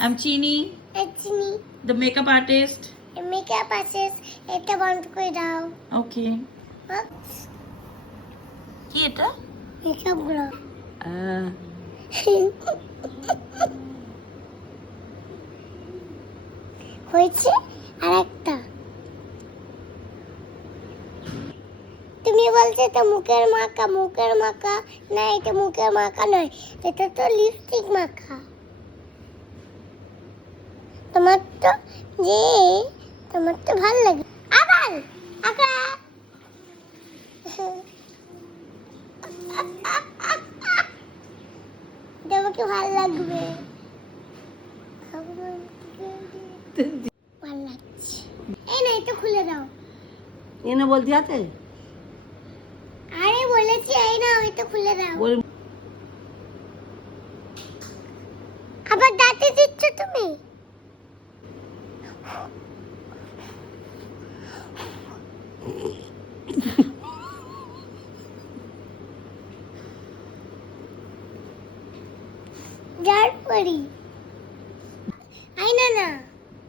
I'm Chini, Actually, the makeup artist. Makeup আছে এটা বন্ধ করে দাও Okay. কি এটা? মেকআপ গুলো হয়েছে আর একটা তুমি বলছো তো মুখের মাখা না এটা মুখের মাখা নয় এটা তো লিপস্টিক মাখা তোমার তো ভালো লাগে আবার আকা তোমাকে ভালো লাগবে ভালো লাগছে এই না এটা খুলে দাও এনে বল দিয়াতে আরে বলেছি এই না এটা খুলে দাও বল আবার দাঁতে দিচ্ছ তুমি যার পরি আইনা না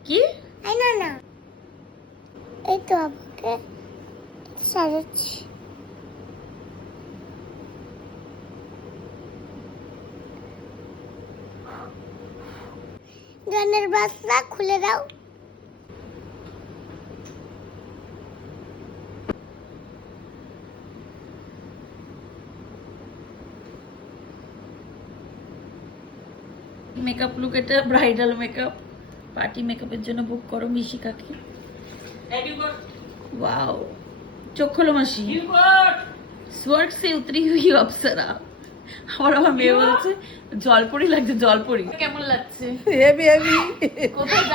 কি? আইনা না এই তো আমাকে সাজাচ্ছি গানের বাসটা খুলে দাও মেকআপ লুক এটা ব্রাইডাল মেকআপ পার্টি মেকআপের জন্য বুক করো মিশিকাকে वाओ চোখ খোলো মাসি स्वर्ग से उतरी हुई अप्सरा আমার মেয়ে বলছে জলপরি লাগছে জলপরি কেমন লাগছে হেভি হেভি কোথায়